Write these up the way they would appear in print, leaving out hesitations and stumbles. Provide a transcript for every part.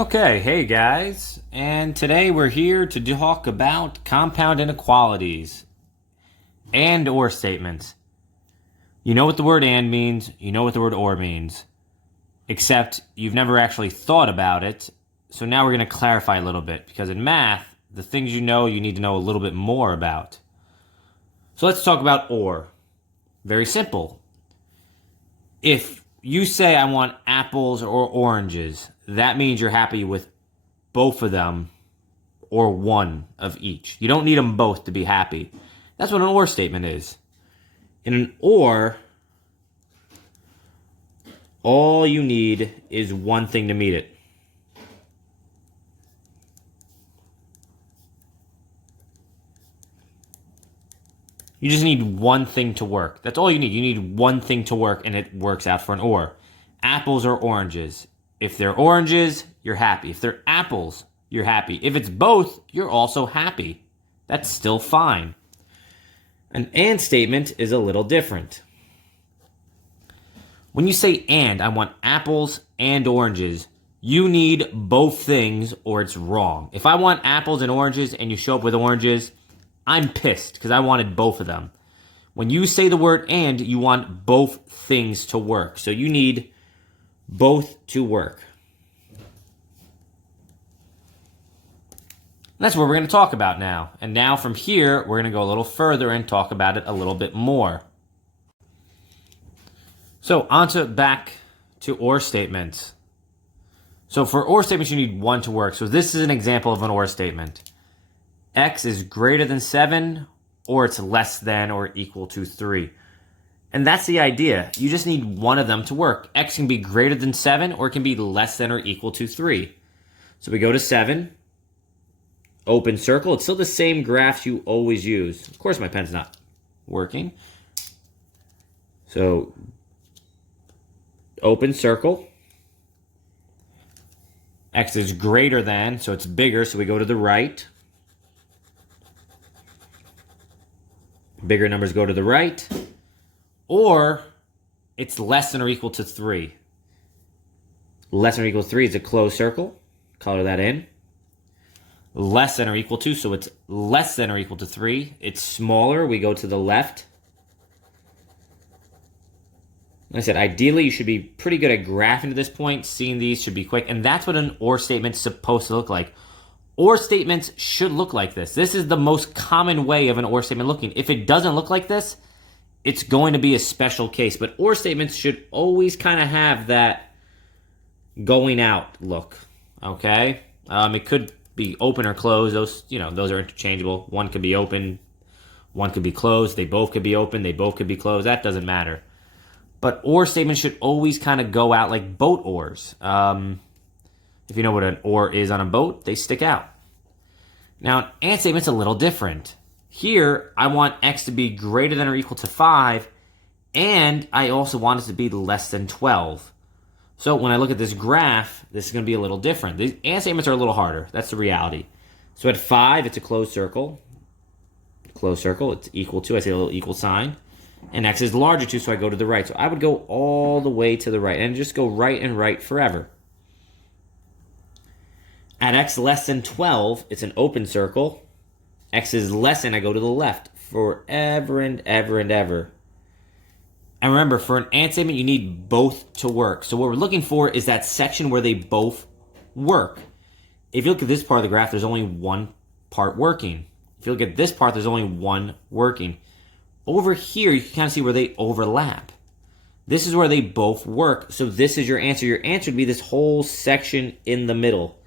Okay, hey guys, and today we're here to talk about compound inequalities and or statements. You know what the word and means, you know what the word or means, except you've never actually thought about it, so now we're going to clarify a little bit, because in math, the things you need to know a little bit more about. So let's talk about or. Very simple. If you say I want apples or oranges, that means you're happy with both of them or one of each. You don't need them both to be happy. That's what an or statement is. In an or, all you need is one thing to meet it. You just need one thing to work. That's all you need. You need one thing to work, and it works out for an or. Apples or oranges. If they're oranges, you're happy. If they're apples, you're happy. If it's both, you're also happy. That's still fine. An and statement is a little different. When you say and, I want apples and oranges, you need both things or it's wrong. If I want apples and oranges and you show up with oranges, I'm pissed because I wanted both of them. When you say the word and, you want both things to work. So you need both to work. That's what we're going to talk about now. And now from here, we're going to go a little further and talk about it a little bit more. So back to or statements. So for or statements, you need one to work. So this is an example of an or statement. X is greater than 7, or it's less than or equal to 3. And that's the idea. You just need one of them to work. X can be greater than 7, or it can be less than or equal to 3. So we go to 7, open circle. It's still the same graphs you always use. Of course, my pen's not working. So open circle. X is greater than, so it's bigger, so we go to the right. Bigger numbers go to the right. Or it's less than or equal to 3. Less than or equal to 3 is a closed circle. Color that in. Less than or equal to, so it's less than or equal to 3. It's smaller. We go to the left. Like I said, ideally, you should be pretty good at graphing to this point. Seeing these should be quick. And that's what an or statement's supposed to look like. Or statements should look like this. This is the most common way of an or statement looking. If it doesn't look like this, it's going to be a special case. But or statements should always kind of have that going out look. Okay? It could be open or closed. Those are interchangeable. One could be open. One could be closed. They both could be open. They both could be closed. That doesn't matter. But or statements should always kind of go out like boat oars. If you know what an or is on a boat, they stick out. Now, an and statement's a little different. Here, I want x to be greater than or equal to 5, and I also want it to be less than 12. So when I look at this graph, this is going to be a little different. These and statements are a little harder. That's the reality. So at 5, it's a closed circle. Closed circle, it's equal to, I say a little equal sign. And x is larger too, so I go to the right. So I would go all the way to the right and just go right and right forever. At x less than 12, it's an open circle. X is less than, I go to the left forever and ever and ever. And remember, for an and statement, you need both to work. So what we're looking for is that section where they both work. If you look at this part of the graph, there's only one part working. If you look at this part, there's only one working. Over here, you can kind of see where they overlap. This is where they both work. So this is your answer. Your answer would be this whole section in the middle.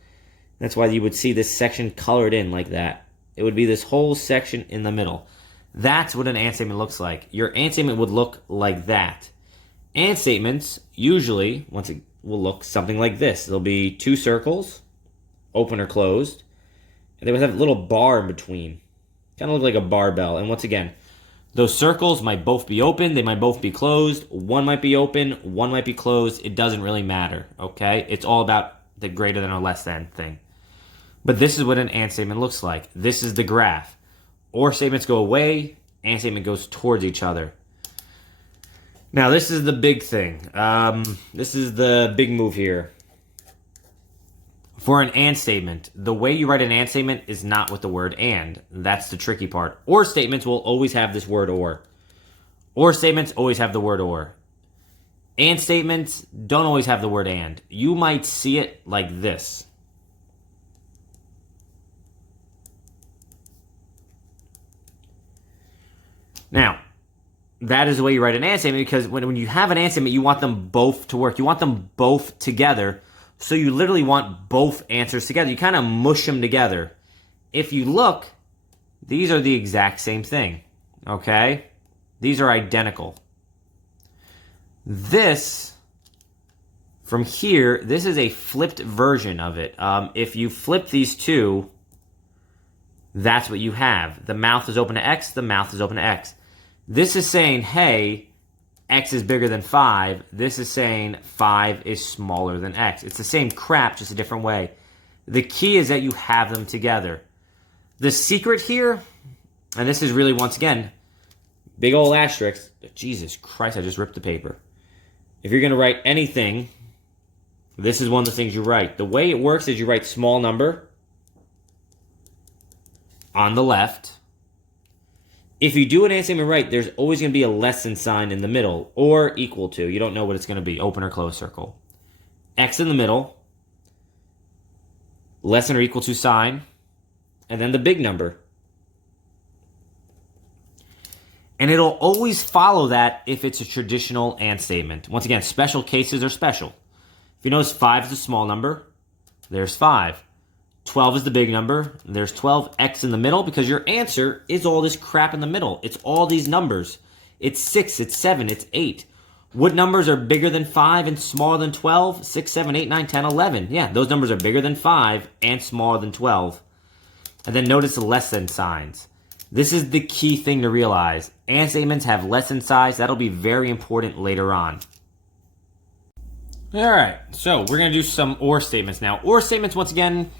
That's why you would see this section colored in like that. It would be this whole section in the middle. That's what an and statement looks like. Your and statement would look like that. And statements, usually, will look something like this. There'll be two circles, open or closed, and they would have a little bar in between. Kind of look like a barbell. And once again, those circles might both be open, they might both be closed. One might be open, one might be closed. It doesn't really matter, okay? It's all about the greater than or less than thing. But this is what an and statement looks like. This is the graph. Or statements go away, and statement goes towards each other. Now, this is the big thing. This is the big move here. For an and statement, the way you write an and statement is not with the word and. That's the tricky part. Or statements will always have this word or. Or statements always have the word or. And statements don't always have the word and. You might see it like this. Now, that is the way you write an and statement, because when you have an and statement, you want them both to work. You want them both together. So you literally want both answers together. You kind of mush them together. If you look, these are the exact same thing. Okay? These are identical. This, from here, this is a flipped version of it. If you flip these two, that's what you have. The mouth is open to X, the mouth is open to X. This is saying, hey, X is bigger than 5. This is saying 5 is smaller than X. It's the same crap, just a different way. The key is that you have them together. The secret here, and this is really, once again, big old asterisk. Jesus Christ, I just ripped the paper. If you're going to write anything, this is one of the things you write. The way it works is you write small number on the left. If you do an and statement right, there's always going to be a less than sign in the middle, or equal to. You don't know what it's going to be, open or closed circle. X in the middle, less than or equal to sign, and then the big number. And it'll always follow that if it's a traditional and statement. Once again, special cases are special. If you notice 5 is a small number, there's 5. 12 is the big number. There's 12. X in the middle, because your answer is all this crap in the middle. It's all these numbers. It's 6, it's 7, it's 8. What numbers are bigger than 5 and smaller than 12? 6, 7, 8, 9, 10, 11. Yeah, those numbers are bigger than 5 and smaller than 12. And then notice the less than signs. This is the key thing to realize. And statements have less than signs. That'll be very important later on. All right, so we're going to do some or statements now. Or statements, once again,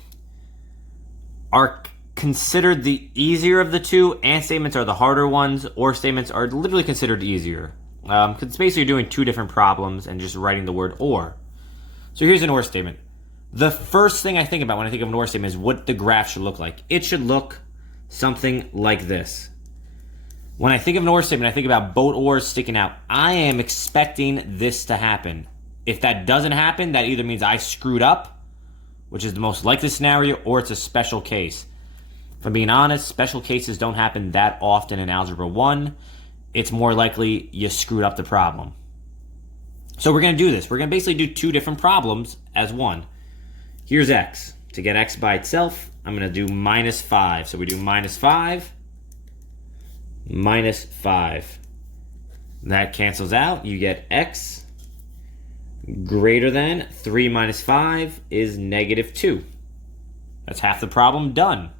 are considered the easier of the two. And statements are the harder ones. Or statements are literally considered easier. Because it's basically doing two different problems and just writing the word or. So here's an or statement. The first thing I think about when I think of an or statement is what the graph should look like. It should look something like this. When I think of an or statement, I think about both oars sticking out. I am expecting this to happen. If that doesn't happen, that either means I screwed up, which is the most likely scenario, or it's a special case. If I'm being honest, special cases don't happen that often in Algebra 1. It's more likely you screwed up the problem. So we're going to do this. We're going to basically do two different problems as one. Here's x. To get x by itself, I'm going to do minus 5. So we do minus 5, minus 5. That cancels out. You get x greater than 3 minus 5 is negative 2. That's half the problem done.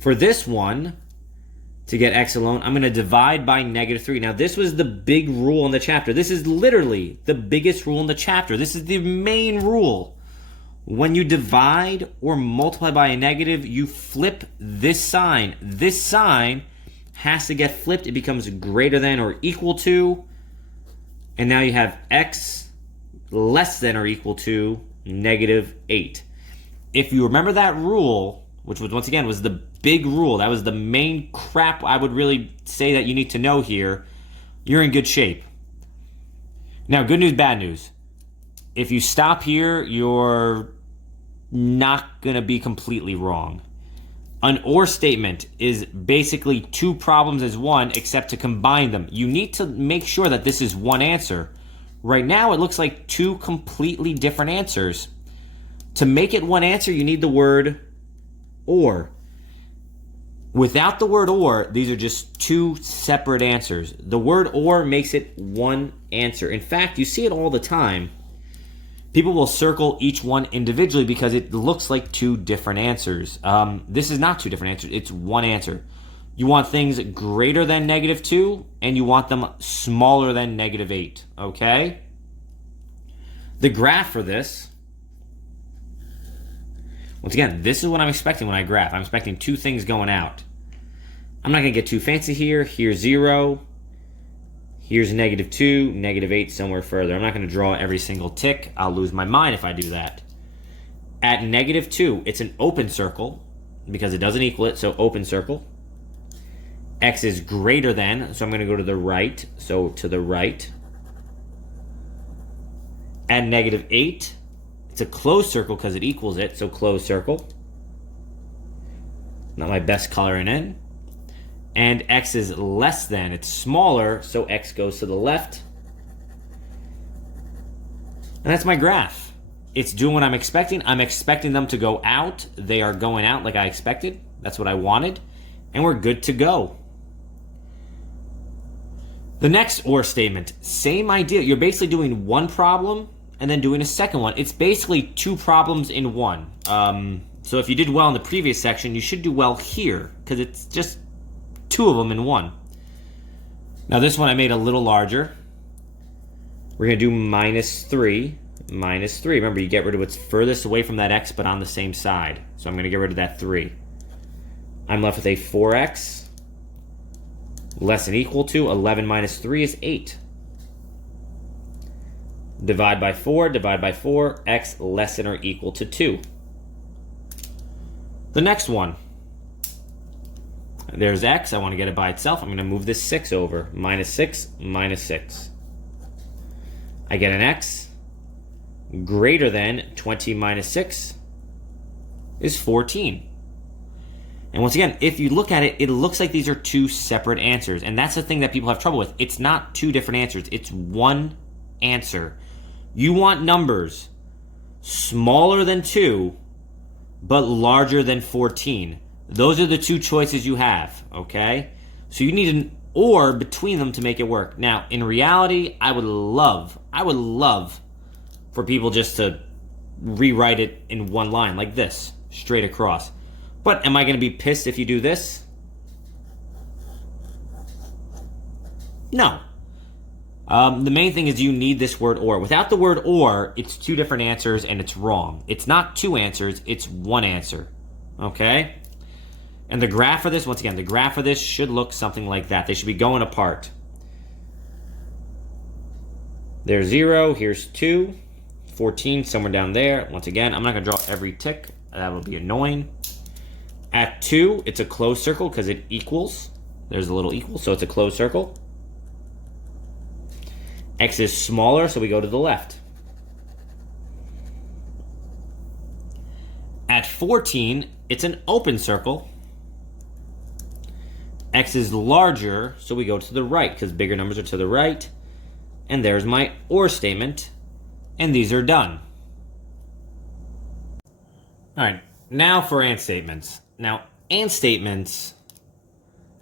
For this one, to get x alone, I'm going to divide by negative 3. Now, this was the big rule in the chapter. This is literally the biggest rule in the chapter. This is the main rule. When you divide or multiply by a negative, you flip this sign. This sign has to get flipped. It becomes greater than or equal to. And now you have x less than or equal to negative 8. If you remember that rule, which was once again was the big rule, that was the main crap I would really say that you need to know here, you're in good shape. Now, good news, bad news. If you stop here, you're not going to be completely wrong. An or statement is basically two problems as one, except to combine them. You need to make sure that this is one answer. Right now, it looks like two completely different answers. To make it one answer, you need the word or. Without the word or, these are just two separate answers. The word or makes it one answer. In fact, you see it all the time. People will circle each one individually because it looks like two different answers. This is not two different answers. It's one answer. You want things greater than negative 2, and you want them smaller than negative 8. Okay? The graph for this, once again, this is what I'm expecting when I graph. I'm expecting two things going out. I'm not going to get too fancy here. Here's 0. Here's negative 2, negative 8 somewhere further. I'm not going to draw every single tick. I'll lose my mind if I do that. At negative 2, it's an open circle because it doesn't equal it, so open circle. X is greater than, so I'm going to go to the right, so to the right. At negative 8, it's a closed circle because it equals it, so closed circle. Not my best coloring in. And X is less than, it's smaller, so X goes to the left. And that's my graph. It's doing what I'm expecting. I'm expecting them to go out. They are going out like I expected. That's what I wanted. And we're good to go. The next OR statement, same idea. You're basically doing one problem and then doing a second one. It's basically two problems in one. So if you did well in the previous section, you should do well here because it's just two of them in one. Now this one I made a little larger. We're going to do minus 3. Minus 3. Remember, you get rid of what's furthest away from that x, but on the same side. So I'm going to get rid of that 3. I'm left with a 4x less than equal to 11 minus 3 is 8. Divide by 4, x less than or equal to 2. The next one. There's x. I want to get it by itself. I'm going to move this 6 over. Minus 6, minus 6. I get an x greater than 20 minus 6 is 14. And once again, if you look at it, it looks like these are two separate answers. And that's the thing that people have trouble with. It's not two different answers. It's one answer. You want numbers smaller than 2, but larger than 14. Those are the two choices you have, okay? So you need an or between them to make it work. Now, in reality, I would love for people just to rewrite it in one line like this, straight across. But am I going to be pissed if you do this? No. The main thing is you need this word or. Without the word or, it's two different answers and it's wrong. It's not two answers, it's one answer. Okay? And the graph for this, once again, the graph for this should look something like that. They should be going apart. There's 0, here's 2, 14 somewhere down there. Once again, I'm not going to draw every tick. That would be annoying. At 2, it's a closed circle because it equals. There's a little equal, so it's a closed circle. X is smaller, so we go to the left. At 14, it's an open circle. X is larger, so we go to the right because bigger numbers are to the right. And there's my OR statement, and these are done. All right, now for AND statements. Now, AND statements,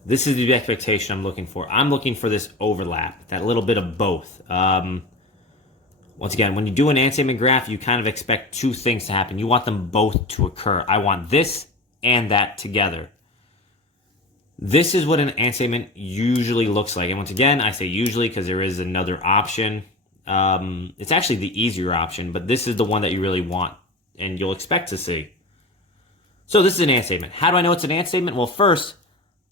this is the expectation I'm looking for. I'm looking for this overlap, that little bit of both. Once again, when you do an AND statement graph, you kind of expect two things to happen. You want them both to occur. I want this and that together. This is what an AND statement usually looks like. And once again, I say usually because there is another option. It's actually the easier option, but this is the one that you really want and you'll expect to see. So this is an AND statement. How do I know it's an AND statement? Well, first,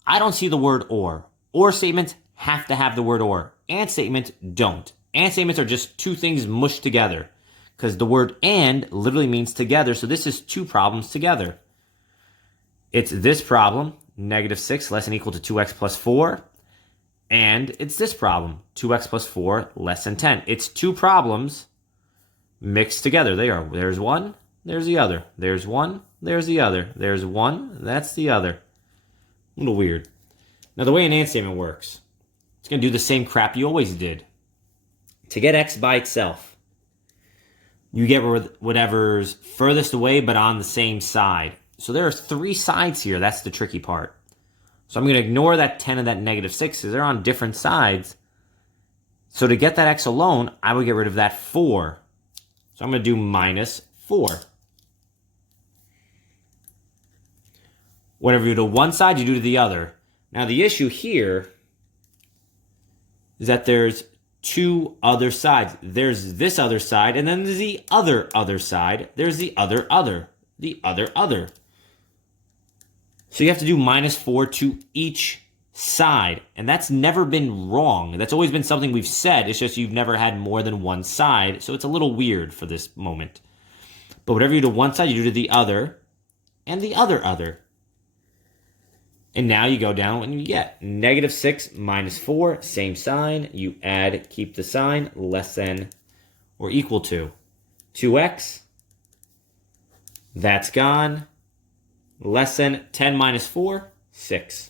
I don't see the word or. OR statements have to have the word or. AND statements don't. AND statements are just two things mushed together because the word and literally means together. So this is two problems together. It's this problem, negative 6 less than equal to 2x plus 4. And it's this problem, 2x plus 4 less than 10. It's two problems mixed together. They are. There's one, there's the other. There's one, there's the other. There's one, that's the other. A little weird. Now the way an AND statement works, it's going to do the same crap you always did. To get x by itself, you get whatever's furthest away but on the same side. So there are three sides here. That's the tricky part. So I'm going to ignore that 10 and that negative 6 because they're on different sides. So to get that x alone, I would get rid of that 4. So I'm going to do minus 4. Whatever you do to one side, you do to the other. Now the issue here is that there's two other sides. There's this other side, and then there's the other side. There's the other. So you have to do minus 4 to each side. And that's never been wrong. That's always been something we've said. It's just you've never had more than one side. So it's a little weird for this moment. But whatever you do to one side, you do to the other, and the other. And now you go down and you get -6 minus 4, same sign. You add, keep the sign, less than or equal to 2x. That's gone. Less than 10 minus 4, 6.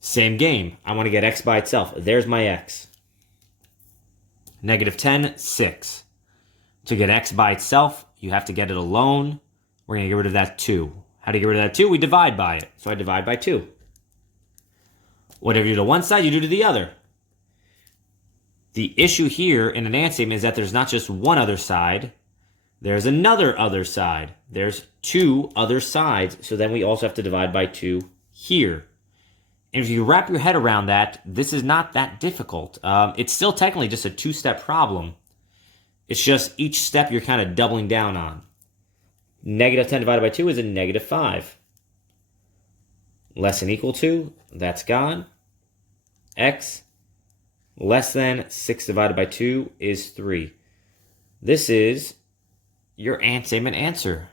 Same game. I want to get x by itself. There's my x. -10, 6. To get x by itself, you have to get it alone. We're going to get rid of that 2. How do you get rid of that 2? We divide by it. So I divide by 2. Whatever you do to one side, you do to the other. The issue here in an and statement is that there's not just one other side. There's another other side. There's 2 other sides. So then we also have to divide by 2 here. And if you wrap your head around that, this is not that difficult. It's still technically just a 2-step problem. It's just each step you're kind of doubling down on. -10 divided by 2 is a -5. Less than equal to, that's gone. X less than 6 divided by 2 is 3. This is your and statement answer.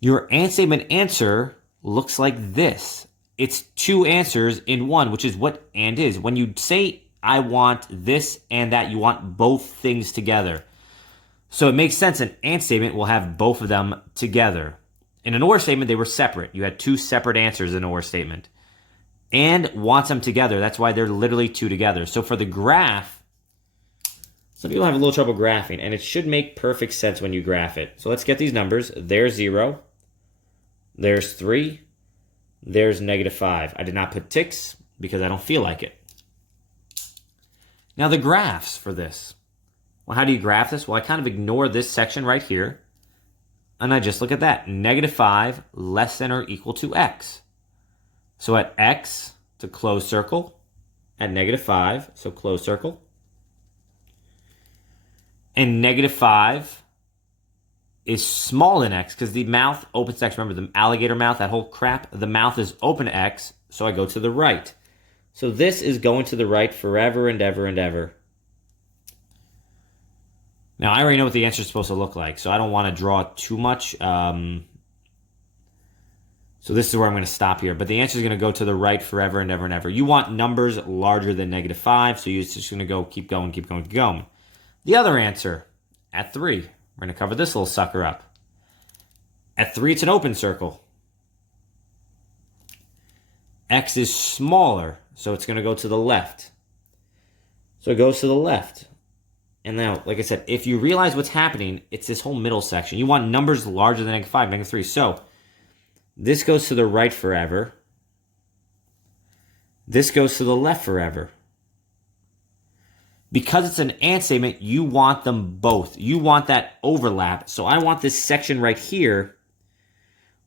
Your and statement answer looks like this. It's 2 answers in one, which is what and is. When you say, I want this and that, you want both things together. So it makes sense an and statement will have both of them together. In an or statement, they were separate. You had 2 separate answers in an or statement. And wants them together. That's why they're literally 2 together. So for the graph, some people have a little trouble graphing, and it should make perfect sense when you graph it. So let's get these numbers. There's 0. There's 3. There's -5. I did not put ticks because I don't feel like it. Now the graphs for this. Well, how do you graph this? Well, I kind of ignore this section right here, and I just look at that. -5 less than or equal to x. So at x, to close circle. At -5, so close circle. And -5 is small than x because the mouth opens to x. Remember the alligator mouth, that whole crap? The mouth is open to x, so I go to the right. So this is going to the right forever and ever and ever. Now, I already know what the answer is supposed to look like, so I don't want to draw too much. So this is where I'm going to stop here. But the answer is going to go to the right forever and ever and ever. You want numbers larger than -5, so you're just going to go keep going, keep going, keep going. The other answer, at 3. We're going to cover this little sucker up. At 3, it's an open circle. X is smaller, so it's going to go to the left. So it goes to the left. And now, like I said, if you realize what's happening, it's this whole middle section. You want numbers larger than -5, -3. So this goes to the right forever. This goes to the left forever. Because it's an and statement, you want them both. You want that overlap. So I want this section right here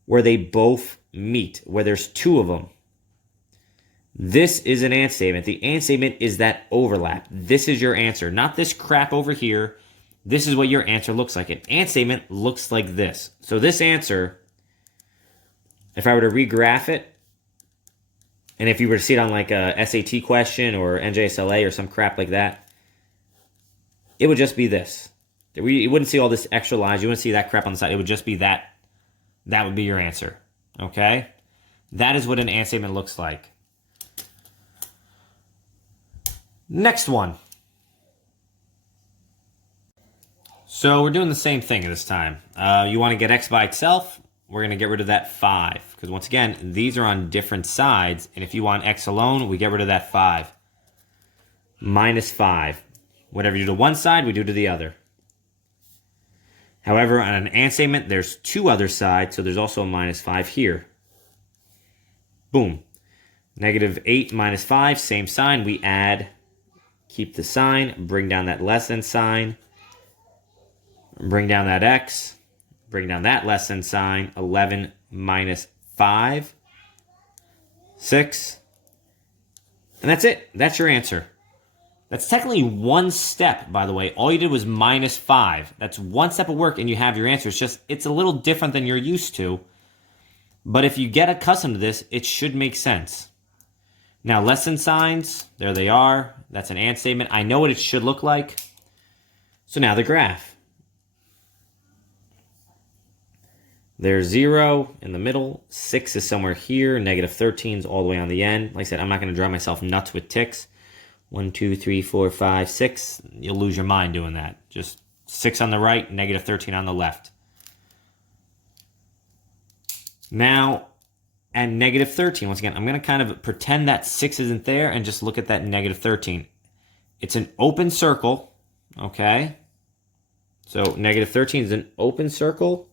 where they both meet, where there's 2 of them. This is an and statement. The and statement is that overlap. This is your answer, not this crap over here. This is what your answer looks like. An and statement looks like this. So this answer, if I were to regraph it, and if you were to see it on like a SAT question or NJSLA or some crap like that, it would just be this. You wouldn't see all this extra lines. You wouldn't see that crap on the side. It would just be that. That would be your answer. Okay? That is what an and statement looks like. Next one. So we're doing the same thing this time. You want to get x by itself. We're going to get rid of that 5. Because once again, these are on different sides. And if you want x alone, we get rid of that 5. -5. Whatever you do to one side, we do to the other. However, on an and statement, there's 2 other sides, so there's also a -5 here. Boom. -8 minus 5, same sign. We add, keep the sign, bring down that less than sign, bring down that x, bring down that less than sign. 11 minus 5, 6. And that's it. That's your answer. That's technically one step, by the way. All you did was -5. That's one step of work and you have your answer. It's just, it's a little different than you're used to. But if you get accustomed to this, it should make sense. Now, less than signs, there they are. That's an and statement. I know what it should look like. So now the graph. There's 0 in the middle. 6 is somewhere here. Negative 13 is all the way on the end. Like I said, I'm not going to drive myself nuts with ticks. 1, 2, 3, 4, 5, 6. You'll lose your mind doing that. Just 6 on the right, negative 13 on the left. Now, at negative 13, once again, I'm going to kind of pretend that 6 isn't there and just look at that negative 13. It's an open circle, okay? So negative 13 is an open circle.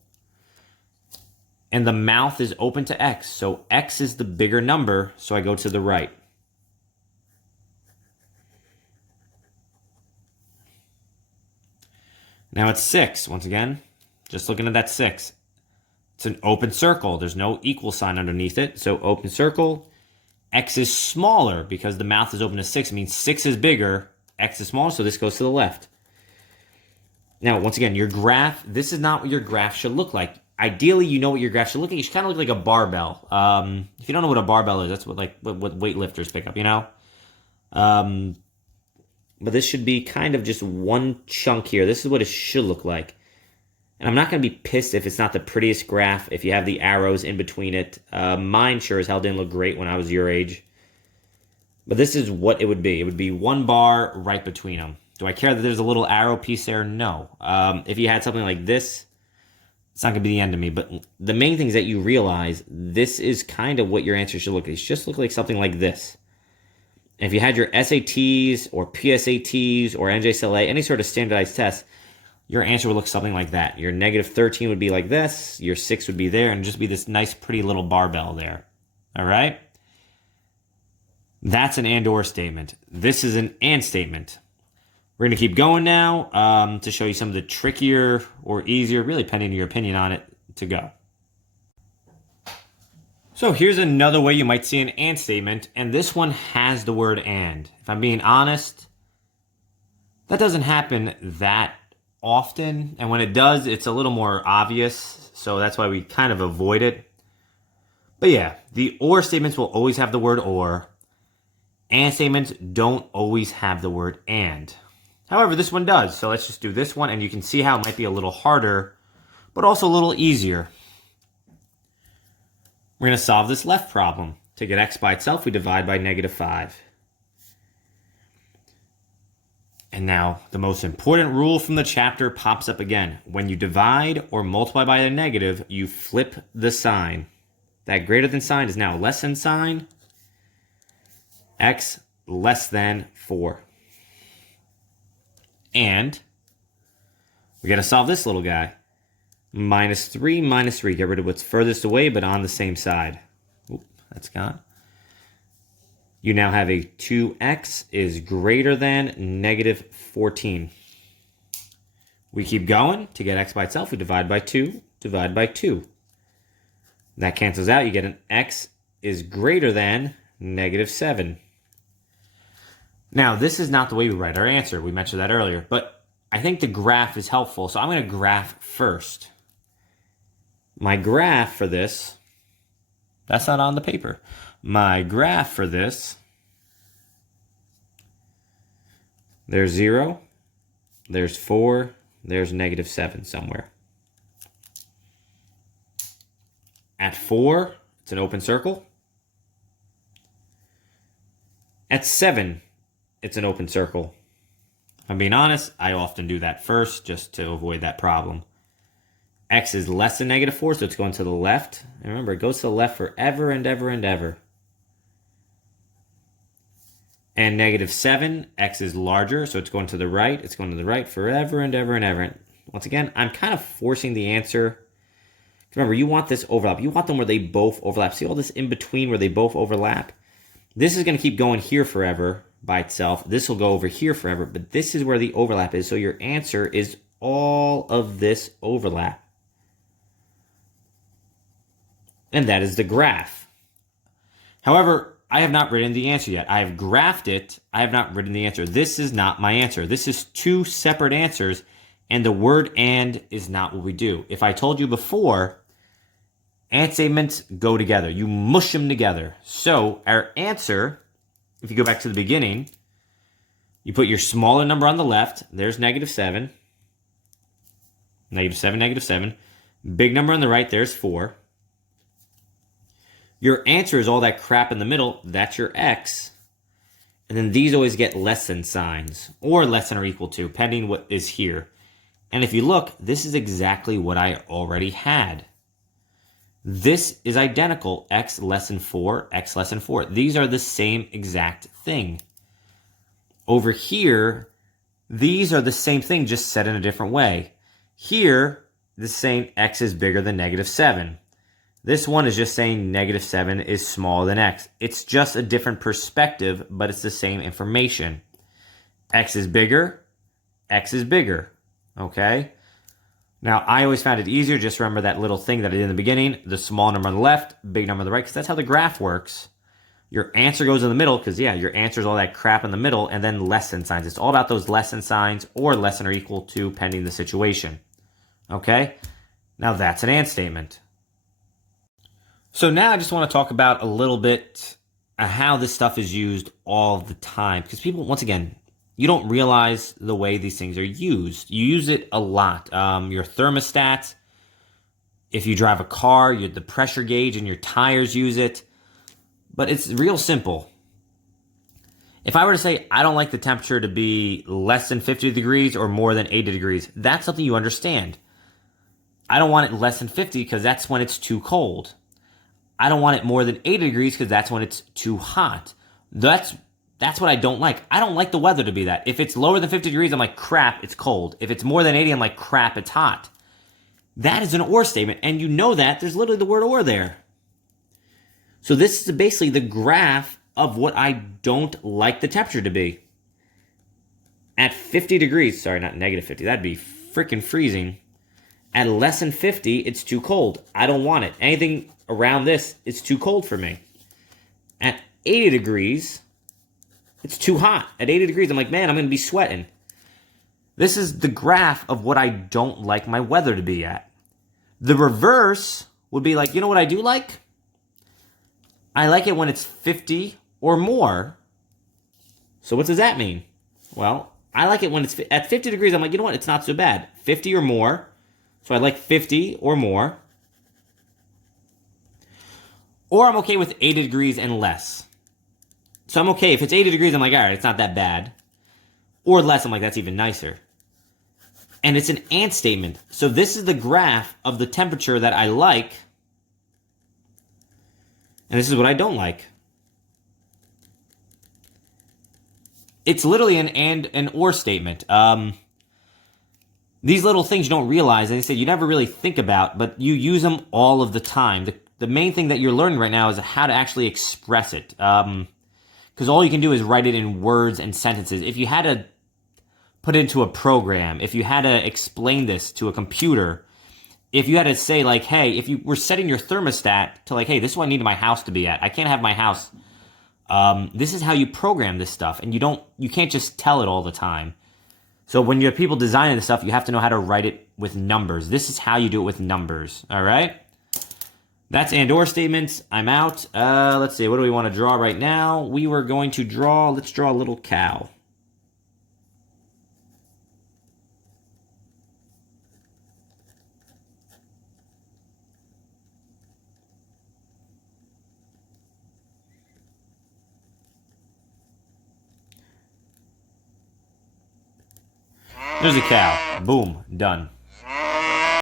And the mouth is open to x. So x is the bigger number, so I go to the right. Now it's 6, once again. Just looking at that 6. It's an open circle. There's no equal sign underneath it. So open circle. X is smaller because the mouth is open to 6. It means 6 is bigger. X is smaller, so this goes to the left. Now, once again, your graph, this is not what your graph should look like. Ideally, you know what your graph should look like. It should kind of look like a barbell. If you don't know what a barbell is, that's what weightlifters pick up, you know? But this should be kind of just one chunk here. This is what it should look like. And I'm not going to be pissed if it's not the prettiest graph, if you have the arrows in between it. Mine sure as hell didn't look great when I was your age. But this is what it would be. It would be one bar right between them. Do I care that there's a little arrow piece there? No. If you had something like this, it's not going to be the end of me. But the main thing is that you realize this is kind of what your answer should look like. It should just look like something like this. And if you had your SATs or PSATs or NJSLA, any sort of standardized test, your answer would look something like that. Your negative 13 would be like this. Your 6 would be there, and just be this nice, pretty little barbell there. All right? That's an and/or statement. This is an and statement. We're going to keep going now to show you some of the trickier or easier, really depending on your opinion on it, to go. So here's another way you might see an and statement, and this one has the word and. If I'm being honest, that doesn't happen that often, and when it does, it's a little more obvious, so that's why we kind of avoid it. But yeah, the or statements will always have the word or. And statements don't always have the word and. However, this one does, so let's just do this one, and you can see how it might be a little harder, but also a little easier. We're going to solve this left problem. To get x by itself, we divide by negative 5. And now, the most important rule from the chapter pops up again. When you divide or multiply by a negative, you flip the sign. That greater than sign is now less than sign. X less than 4. And we got to solve this little guy. Minus 3, minus 3. Get rid of what's furthest away, but on the same side. Oop, that's gone. You now have a 2x is greater than negative 14. We keep going. To get x by itself, we divide by 2, divide by 2. That cancels out. You get an x is greater than negative 7. Now, this is not the way we write our answer. We mentioned that earlier. But I think the graph is helpful, so I'm going to graph first. My graph for this, that's not on the paper. My graph for this, there's 0, there's 4, there's negative 7 somewhere. At 4, it's an open circle. At 7, it's an open circle. If I'm being honest, I often do that first just to avoid that problem. X is less than negative 4, so it's going to the left. And remember, it goes to the left forever and ever and ever. And negative 7, x is larger, so it's going to the right. It's going to the right forever and ever and ever. Once again, I'm kind of forcing the answer. Remember, you want this overlap. You want them where they both overlap. See all this in between where they both overlap? This is going to keep going here forever by itself. This will go over here forever, but this is where the overlap is. So your answer is all of this overlap. And that is the graph. However, I have not written the answer yet. I have graphed it. I have not written the answer. This is not my answer. This is two separate answers, and the word and is not what we do. If I told you before, and statements go together. You mush them together. So our answer, if you go back to the beginning, you put your smaller number on the left. There's negative 7. Negative 7, negative 7. Big number on the right, there's 4. Your answer is all that crap in the middle, that's your x. And then these always get less than signs, or less than or equal to, depending what is here. And if you look, this is exactly what I already had. This is identical, x less than 4, x less than 4. These are the same exact thing. Over here, these are the same thing, just said in a different way. Here, the saying x is bigger than -7. This one is just saying -7 is smaller than x. It's just a different perspective, but it's the same information. X is bigger, okay? Now, I always found it easier, just remember that little thing that I did in the beginning, the small number on the left, big number on the right, because that's how the graph works. Your answer goes in the middle, because, yeah, your answer is all that crap in the middle, and then less than signs. It's all about those less than signs, or less than or equal to, pending the situation. Okay? Now, that's an and statement. So now I just want to talk about a little bit how this stuff is used all the time. Because people, once again, you don't realize the way these things are used. You use it a lot. Your thermostat, if you drive a car, the pressure gauge and your tires use it. But it's real simple. If I were to say, I don't like the temperature to be less than 50 degrees or more than 80 degrees, that's something you understand. I don't want it less than 50 because that's when it's too cold. I don't want it more than 80 degrees because that's when it's too hot. That's what I don't like. I don't like the weather to be that. If it's lower than 50 degrees, I'm like, crap, it's cold. If it's more than 80, I'm like, crap, it's hot. That is an or statement, and you know that. There's literally the word or there. So this is basically the graph of what I don't like the temperature to be. At 50 degrees, sorry, not -50, that'd be freaking freezing. At less than 50, it's too cold. I don't want it. Anything around this is too cold for me. At 80 degrees, it's too hot. At 80 degrees, I'm like, man, I'm going to be sweating. This is the graph of what I don't like my weather to be at. The reverse would be like, you know what I do like? I like it when it's 50 or more. So what does that mean? Well, I like it when it's at 50 degrees. I'm like, you know what? It's not so bad. 50 or more. So I like 50 or more. Or I'm okay with 80 degrees and less. So I'm okay. If it's 80 degrees, I'm like, all right, it's not that bad. Or less, I'm like, that's even nicer. And it's an and statement. So this is the graph of the temperature that I like. And this is what I don't like. It's literally an and an or statement. These little things you don't realize, and they say you never really think about, but you use them all of the time. The main thing that you're learning right now is how to actually express it. Because all you can do is write it in words and sentences. If you had to put it into a program, if you had to explain this to a computer, if you had to say like, hey, if you were setting your thermostat to like, hey, this is what I need my house to be at. I can't have my house. This is how you program this stuff, and you can't just tell it all the time. So when you have people designing this stuff, you have to know how to write it with numbers. This is how you do it with numbers. All right. That's and or statements. I'm out. Let's see. What do we want to draw right now? We were going to draw. Let's draw a little cow. There's a cow. Boom. Done.